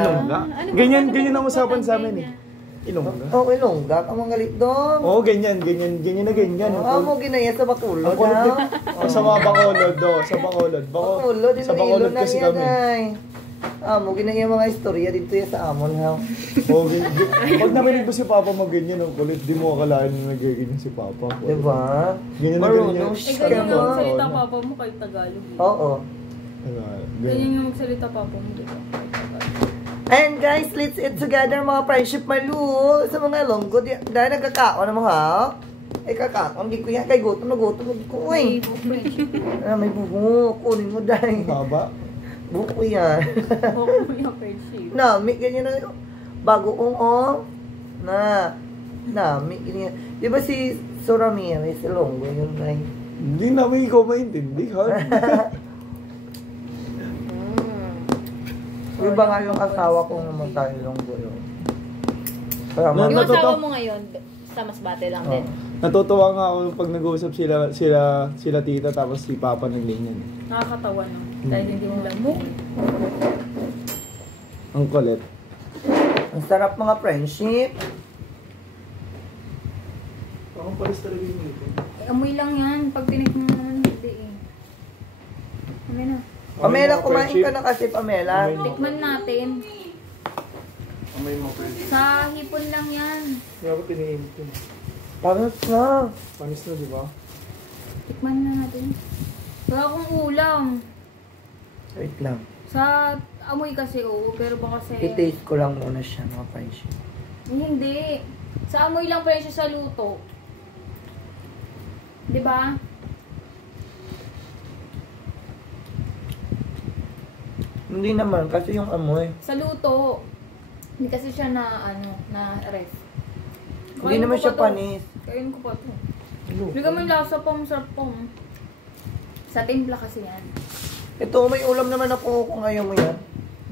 Ilongga? Ganyan ang usapan sa amin eh. Ilongga? Oo, Ilongga. Ang mga galit doon. Oo, ganyan na ganyan. Oo, mo ginaya sa Bacolod. Sa mga Bacolod, sa Bacolod. Bacolod, sa Bacolod kasi kami. Mo ginaya mga istorya dito sa amon, ha? Oo, pag narinig mo si Papa mag-ganyan ang kulit, di mo akalain na nag-ganyan si Papa. Diba? Ganyan na ganyan. Ganyan yung magsalita Papa mo kahit Tagalog. Oo. Ganyan yung magsalita Papa mo, diba? And guys, let's eat together mga friendship malu sa mga Ilonggo. Dahil nagkakaon na mga kakaon. Hindi ko yan. Kay gutom na gutom. Uy. May buhok. Kunin mo dahil. Haba? Buko yan. Buko yung friendship. Nami, ganyan na. Bago kong Nami, ganyan. Di ba si Soramiri sa Ilonggo yun, right? Hindi namin ikaw maintindihan. Iba nga yung asawa kong naman tayo Ilonggo yun. Yung asawa mo ngayon, sa Masbate lang din. Natutuwa nga ako pag nag-uusap sila tita tapos si Papa ng ganyan. Nakakatawa no? Dahil hindi mo lamok. Ang kulit. Ang sarap mga friendship. Parang palis talaga yung ito. Amoy lang yan. Pag tinikman mo naman hindi eh. Amoy na. Pamela, kumain ka na kasi, Pamela. Tikman natin. Amoy mo friendship. Sa hipon lang yan. Hindi ako tinihin ito. Panis na. Panis na, di ba? Tikman na natin. Wala akong ulam. Wait lang. Sa amoy kasi oo, pero baka kasi... I-taste ko lang muna siya, mga friendship. Hindi. Sa amoy lang pa siya sa luto. Diba? Hindi naman, kasi yung amoy. Sa luto. Hindi kasi siya na, na ref. Hindi naman siya panis. Kain ko pa to. Hindi ka man lasa pa, masarap pa. Sa timpla kasi yan. Ito, may ulam naman ako kung ayaw mo yan.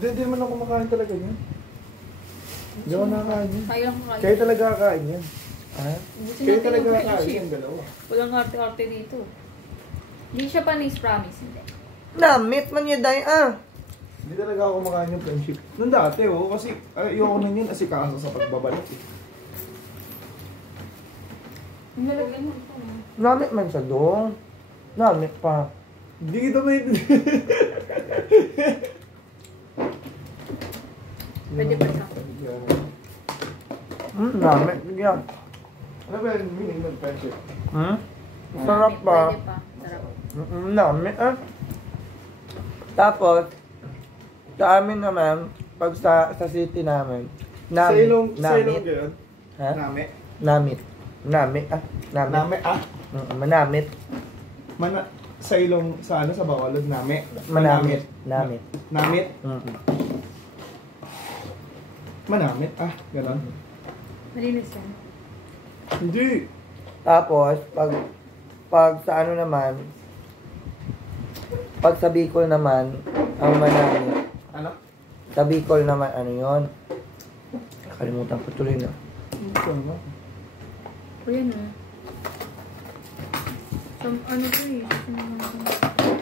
Hindi naman ako kumakain talaga niyan. Hindi ako nakakain yan. Tayo lang kakain. Kayo talaga kakain yan. Ha? Kayo talaga kakain yan, dalawa. Walang arte-arte dito. Hindi siya panis, promise. Hindi. Namit man niya, day, Hindi talaga ako kumakain yung friendship. Noon dati, kasi ayoko na yun asikaso sa pagbabalik eh. Nalagyan mo ito. Namit man siya doon. Namit pa. Hindi kita maintindihan. Pwede ba ito? Namit. Yan. Ano ba yung meaning ng friendship? Sarap ba? Pwede pa. Sarap. Namit, Tapos, sa amin naman, pag sa city namin, namit. Sa ilong yun? Ha? Name? Namit. Namit, Namit. Name, Manamit. Sa ilong, sa Bacolod, name? Manamit. Namit. Namit? Manamit, gano'n. Malinis yan. Hindi. Tapos, pag sa naman, pag sa Bicol naman, ang manamit. Ano? Sa Bicol naman, yun? Nakalimutan ko tuloy na. Ano? O yan ano to eh.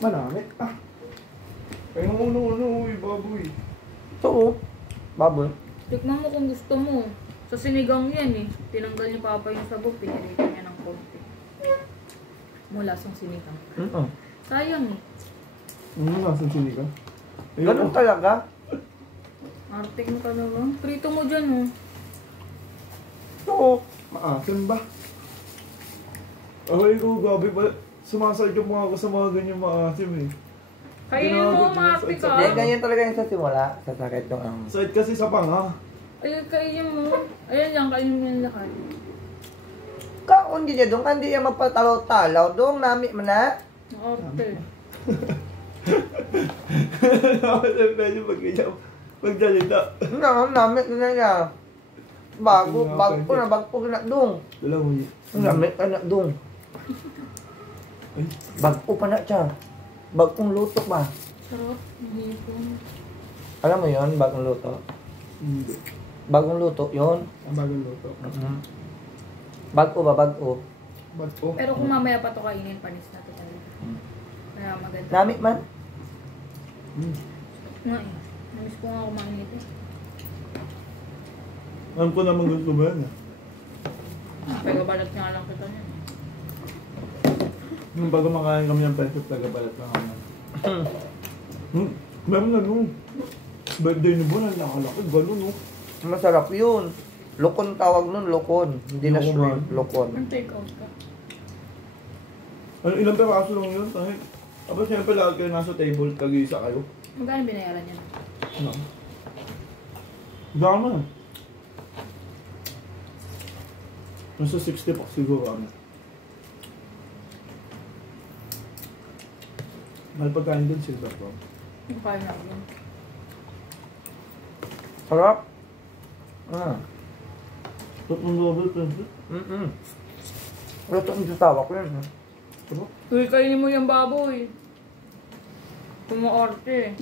Manamit, Ay, uno, baboy. So, baboy. Tikman mo kung gusto mo. Sa sinigang yan eh. Tinanggal ni Papa yung sabog, piniritan niya ng konti. Mula sa sinigang. Sayang eh. Nasaan sinigang? Ganun talaga? Artig mo talaga. Prito mo dyan oh. Oo. Maasim ba? Ay, ko, gabi pa. Sumasadyo mo ako sa mga ganyan maasim eh. Kainin mo, maartig ka. Hindi, ganyan talaga yung sa simula. Sasakit yung Sakit kasi sa panga. Ayun, kainin mo. Ayan lang, kainin mo yung lahat. Kaon din niya doon, hindi niya magpatalaw-talaw. Doon, nami mo na. Arte. Pwede magdalita. Nami na niya. Bago ko na doon. Dala mo yun. Nami ka na doon. Bago pa na siya. Bagong luto ba? Sarap. Hipon. Alam mo yun, bagong luto? Hindi. Bagong luto yun. Ang bagong luto. Bago ba? Bago. Bago. Pero kung mamaya pa ito kainin, panis na ito talaga. Kaya maganda. Nami man. Nga eh. Namiss ko nga kumain ito. Alam ko naman gusto ba yan. Pero balat nga lang kita niya. Nung bago makain kami ng friendship, taga-balat lang kami. Meron na nung. Birthday ni Bon, ang nakalaki. Gano'n, no? Masarap yun. Lokon tawag nun, lokon. Hindi na Lokon shrimp, ba? lokon. Ang take out ka. Ano, ilang peraso lang yun? Tayo. Tapos siyempre lahat kayo nasa table, tag-iisa kayo. Magkano binayaran niya? Ano? Dama. Nasa 60 pa siguro ano. Mahal pagkain din silver to. Yung kaya na yun. Sarap. Ah. Tapos double friendship. Wala itong tatawa ko yun. Sarap. Uy, kainin mo yung baboy. Tumuorte.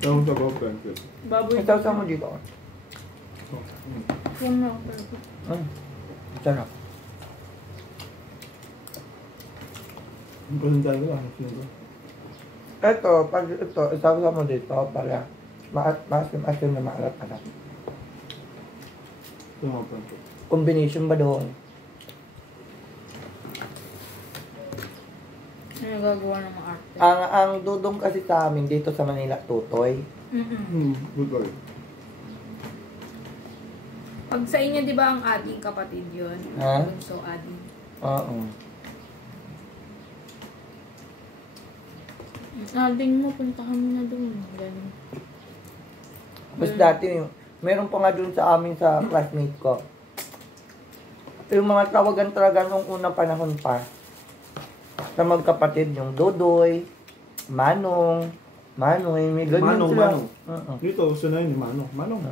Tawag sa double friendship. Baboy. Ito sa mo dito. Yung na. Sarap. Ang presentay ko lang. Ito, pag ito, isaw-saw mo dito para maasim-asim na maalat-alat. Double friendship. Combination ba doon? Ano nagagawa ng mga arte? Ang dudong kasi sa amin dito sa Manila, tutoy. Good boy. Pag sa inyo, di ba ang ading kapatid yun? Ha? So, ading. Oo. Ading mo, puntahan mo na doon. Ganun. Tapos dati, meron pa nga dun sa amin sa classmate ko. Yung mga tawagan talaga nung unang panahon pa. Sa magkapatid, yung Dodoy, Manong, Manoy, may ganyan Manong, sila. Manong. Dito, sanay ni Manong. Manong.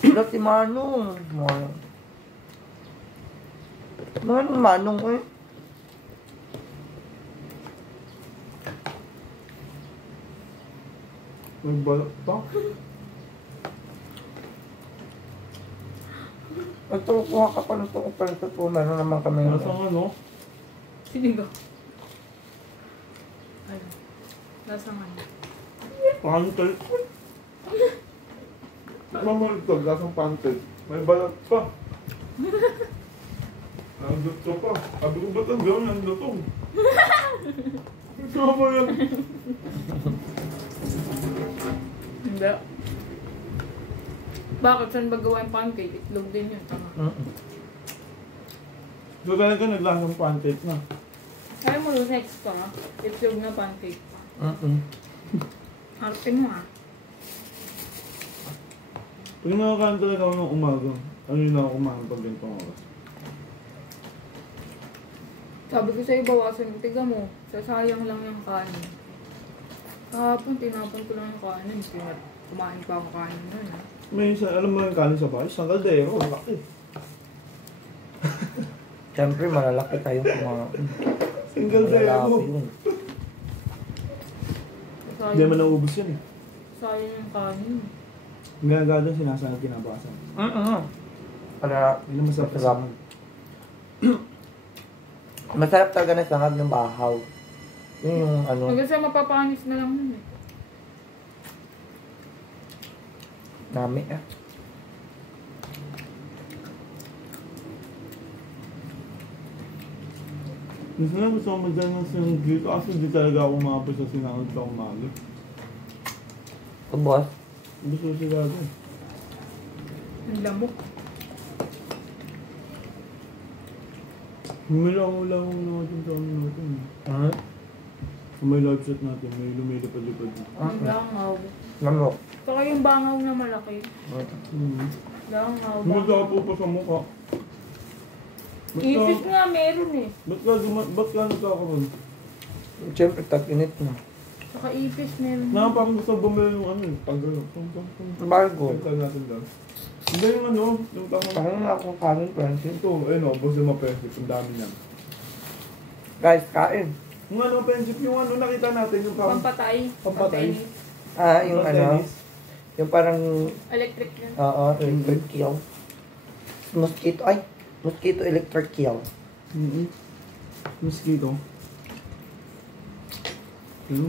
Sila si Manong. Manong eh. May balak pa. Ito, kuha ka pa nito kung pala po. Meron naman kami. Nasa ano? Sinigaw. Ano? Lasa nga yun. Pancake. Mamalito, lasang pancake. May balat pa. Ang gusto pa. Sabi ko, ba't ang gawin ang lutong? Ito ba yan? Hindi. Bakit? Saan ba gawa yung pancake? Itlog din yun. Tama. So talaga naglasang pancake na. Kaya mo yung next pa. Itlog na pancake pa. Arte mo ah. Pag nakakain talaga ako ng umaga, ano yun ako kumain pag ganitong oras? Sabi ko sa'yo, bawasan mo. Tiga mo. Sasayang lang yung kanin. Kahapon, tinapon ko lang yung kanin. Kumain pa ako kanin nun ah. May isa, alam mo yung kanin sa bahay? Isang kaldero, laki. Siyempre, malalaki tayong kumain. Single kaldero. Malalaki yun. Hindi naman naubos yan eh. Sayang yung kanin. Ang gagawin doon, sinasangag kinabasan. Para Hindi na masarap masarap. Masarap talaga na sangag ng bahaw. Yun yung ano. Hanggang sa mapapanis na lang nun eh. Nami ah. Gusto na gusto ko magdala ng sinunggit kasi hindi talaga ako makapos sa sinangag sa umaga. O boss, Gusto ko sila doon. Ang lamok. Humilang-ulang natin sa ano natin. Kung may live shot natin, may lumilipad-lipad na. Ang langaw. lamok. Saka yung bangaw na malaki. Langaw, Mula bangaw. po pa sa mukha. Ipis nga meron eh. Ba't ka nagkakaroon? Siyempre, tag-init na. Saka ipis meron. Parang gusto bumili yung ano eh. Pag-gano'n. Bago. Pagkal natin doon. Hindi yung ano, yung tamang... Parang na akong kanin, Francis. Ito, ayun o, boss yung mapensip. Ang dami niyan. Guys, kain. Yung ano, pensip, yung ano, nakita natin yung parang... Pampatay. Pampatay. Pantenis. Yung ano, yung parang, Electric yun. electric kill. Mosquito electric kill. Mosquito. Yung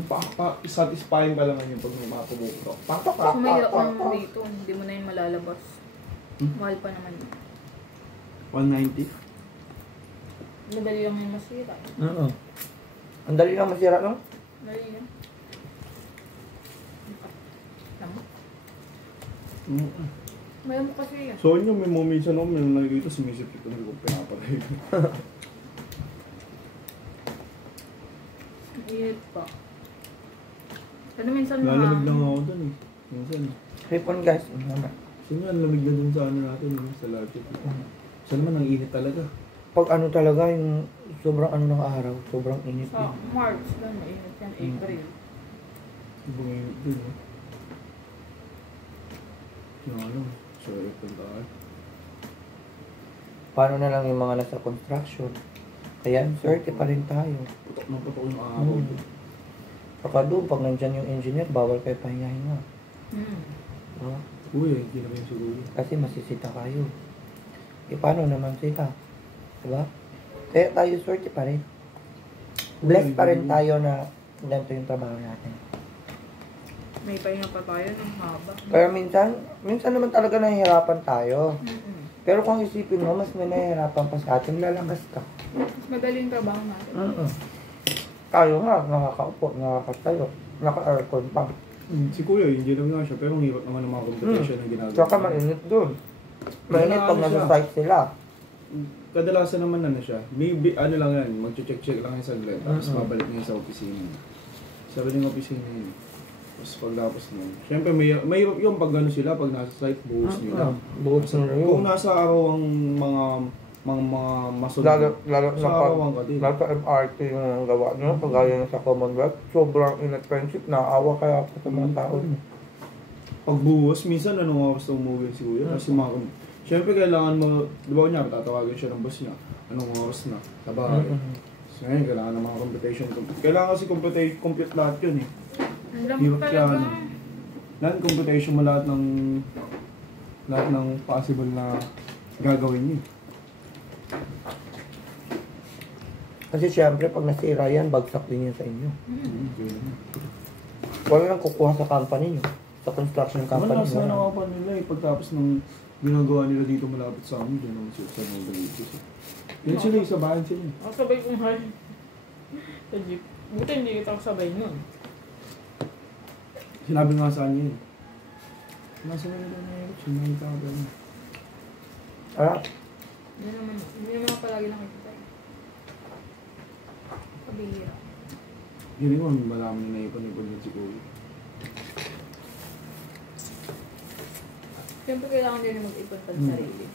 satisfying pa naman yung pag may mga pumuputok. Sumayap naman dito, hindi mo na yun malalabas. Mahal pa naman yun. 190? Madali lang yung masira. Oo. Ang dali lang masira, no? Madali yan. Tama. Mayroon mo kasi yan. So yun yung may minsan ako, may nakikita sumisip ito na kung pinapatay. Init pa. Ano minsan Lalamig lang ako dun eh. Minsan. Hipon guys. Ano? Sino nga lamig na dun sa ano natin, sa lapit. Sa naman ang init talaga. Pag ano talaga, yung sobrang ano ng araw, sobrang init. sa March, gano'n, init yan, April. Ibang init dun eh. Yung ano, so April tayo. Paano na lang yung mga nasa construction? Kaya, swerte pa rin tayo. Putok na putok yung araw. Saka doon, pag nandyan yung engineer, bawal kayo pahinga-hinga. No? Uy, hindi na kayo siguro. Kasi masisita kayo. E paano naman sila? Diba? Kaya tayo swerte pa rin. Blessed pa rin tayo na ganito yung trabaho natin. May pahinga pa tayo ng haba. Pero minsan naman talaga nahihirapan tayo. Pero kung isipin mo, mas may nahihirapan pa sa atin, lalakas ka. Mas madaling trabaho natin. Tayo nga, nakakaupo, nakakatayo, naka-aircon pa. Si Kuya, hindi lang nga siya, pero ang hirap naman ng mga competition na ginagawa. Tsaka mainit doon. Mainit pag nasa site sila. Kadalasan naman ano siya, maybe ano lang yan, mag-check lang yung saglit, tapos babalik niya sa opisina. Sabi ng opisina yun. Tapos pagtapos nun, syempre may yung pag ano sila, pag nasa site, buhos nila. Buhos nila yun. Kung nasa araw ang mga masunod, Lalo sa araw ang kadil. nasa MRT yung gawa nyo, kagaya na sa Commonwealth, sobrang inat friendship, naawa kaya ako sa mga tao. Pag buhos, minsan anong oras na umuwi si Kuya, kasi syempre kailangan mo, di ba niya, tatawagin siya ng boss niya, anong oras na, sa bahay. So ngayon, kailangan ng mga computation. Kailangan kasi compute lahat yun eh. Ang lamang Hirap talaga. yan. Lahat computation mo lahat ng possible na gagawin niyo. Kasi syempre, pag nasira yan, bagsak din yan sa inyo. Okay. Wala nang kukuha sa company nyo, sa construction company Wala sa nyo. nakapan nila eh, pagtapos ng ginagawa nila dito malapit sa amin, dyan naman sila sa mga dito. Yan sila eh, sa bahay sila. Ako sabay kong hay. Sa jeep. Buti hindi kita sabay nun. Sinabi nga sa kanya yun. Nasa mga na yun, sinabi ka ba yun? Ah, Hindi naman ako palagi nakikita eh. Kabihira. Hindi ko malaman na naipon-ipon yun si Kuya. Siyempre kailangan din mag-ipon sa sarili.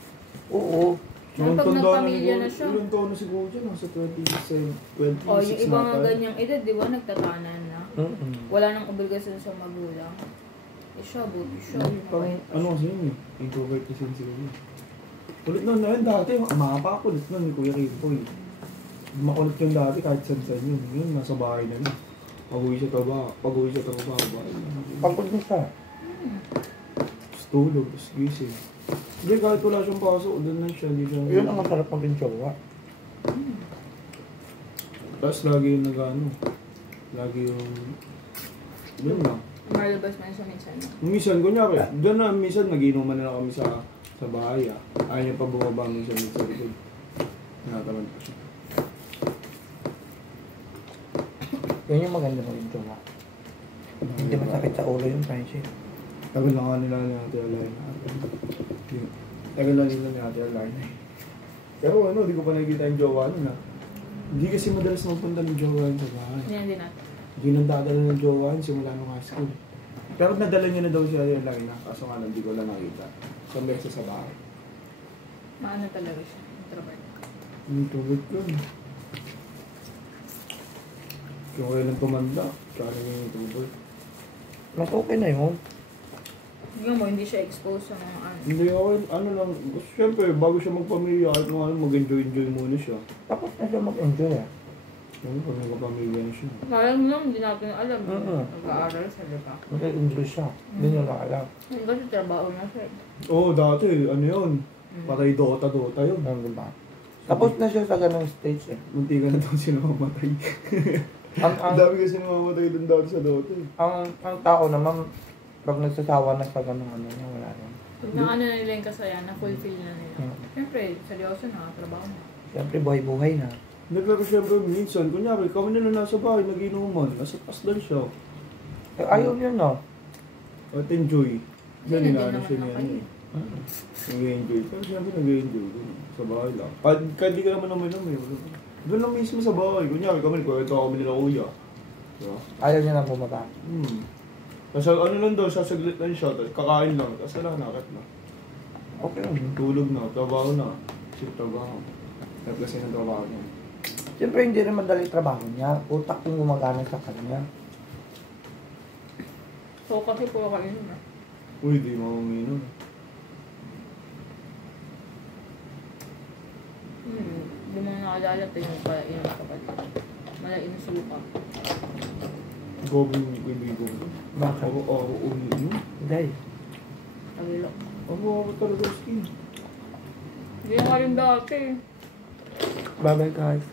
oo. Yung pag nagpamilya na siya. Ilang taon na si Kuya, nasa 26 O, yung iba nga na tayo. ganyang edad, di ba, nagtatanan na. Wala nang obligasyon sa magulang. Eh siya, buti siya. Parang ano kasi yun eh, introvert kasi yun si Kuya. Kulit nun na yun dati, makapakulit nun ni Kuya Rico eh. Makulit yung dati kahit saan yun. Yun, nasa bahay na yun. Pag-uwi siya trabaho, bahay. Pagod na siya. Tapos tulog, tapos gising. Hindi, kahit wala siyang pasok, doon lang siya, hindi siya. Yun ang masarap ng pinjowa. Tapos lagi yung nag-ano, lagi yung, yun lang. Malabas man siya minsan. Minsan, kunyari, doon na minsan nag-inuman na kami sa bahay ah. Ayaw niya pa bumaba minsan sa likod. Tinatamad pa siya. Yun yung maganda ng pinjowa. Hindi masakit sa ulo yung friendship. Tagal na nga nila ni Ate Alay na. Tagal na nila ni Ate Alay na. Pero ano, di ko pa nakikita yung jowa nun ah. Hindi kasi madalas magpunta ng jowa yun sa bahay. Yan din natin. Hindi nang dadala ng jowa yun simula nung high school. Pero nadala niya na daw si Ate Alay na. Kaso nga lang, di ko lang nakita. Isang beses sa bahay. Maano talaga siya. Introvert. Yung tubig yun. Kung kailan tumanda, kaya yung tubig. Mas okay na yun. Tingnan mo, hindi siya exposed sa mga ano. Hindi ako, ano lang, siyempre, bago siya magpamilya, kahit mga ano, mag-enjoy muna siya. Tapos na siya mag-enjoy ah. Ano, pag magpamilya na siya. Alam mo lang, hindi natin alam. Mm-mm. Nag-aaral sa diba? Mag-enjoy siya. Hindi niya nakaalam. Yung kasi trabaho na siya. Oo, dati, ano yun, patay Dota yun. Ano ba? Tapos na siya sa ganong stage eh. Munti ka na daw sila mamatay. Ang dami kasi namamatay dun dati sa Dota eh. Ang tao naman, pag nagsasawa na sa ganung ano niya, wala rin. Pag na nila yung kasaya, na-fulfill na nila. Siyempre, seryoso na, trabaho na. Siyempre, buhay-buhay na. Pero siyempre minsan, kunyari, kami nila nasa bahay, nag-inuman, nasa pasdan siya. Eh, ayaw niya na. At enjoy. Yan, Hindi inaano naman siya na niya. kayo. Nag-enjoy. Pero siyempre nag-enjoy dun. Sa bahay lang. Kahit di ka naman naman doon lang mismo sa bahay. Kunyari kami, kwento kami nila kuya. Diba? Ayaw niya na bumaba. Tapos ano lang daw, sasaglit lang siya, tapos kakain lang, tapos wala, nakit na. Okay lang. Tulog na, trabaho na. Kasi trabaho. At kasi ng trabaho niya. Siyempre, hindi rin madali trabaho niya. Utak yung gumagana sa kanya. So, kasi puro kainin na. Uy, di mamaminom. Hindi mo nakalala ito yung inom ka pala. Malain suka. Gobi yung kaibigan ko. Bakit? Ako umiinom. Hindi. Tagilok. Ako talaga skin. Hindi nga rin dati. Bye-bye guys.